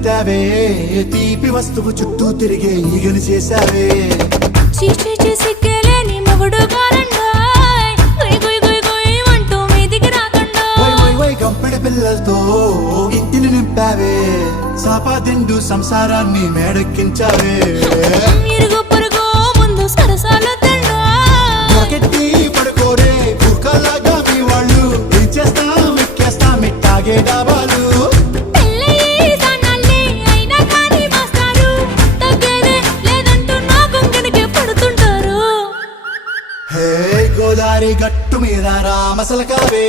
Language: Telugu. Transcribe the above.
ఎత్తావే తీపి వస్తువు చుట్టూ తిరిగే ఈగలు చేసావే చీచీ చేసి కేలేని మొగుడు కారండాయ్ గుయ్ గుయ్ గుయ్ గుయ్ అంటూ మీదికి రాకండాయ్ గంపెడి పిల్లలతో ఇంటిని నింపావే సాపాదిండు సంసారాన్ని మేడెక్కించావే ఇరుగు పొరుగు ముందు సరసాలు కెట్టి పడుకోరే కుక్కలాగా మీ వాళ్ళు ఏం చేస్తాం ఎక్కేస్తాం ఇట్టాగే డాబాలు హే గోదారి గట్టు మీద రామసలకావే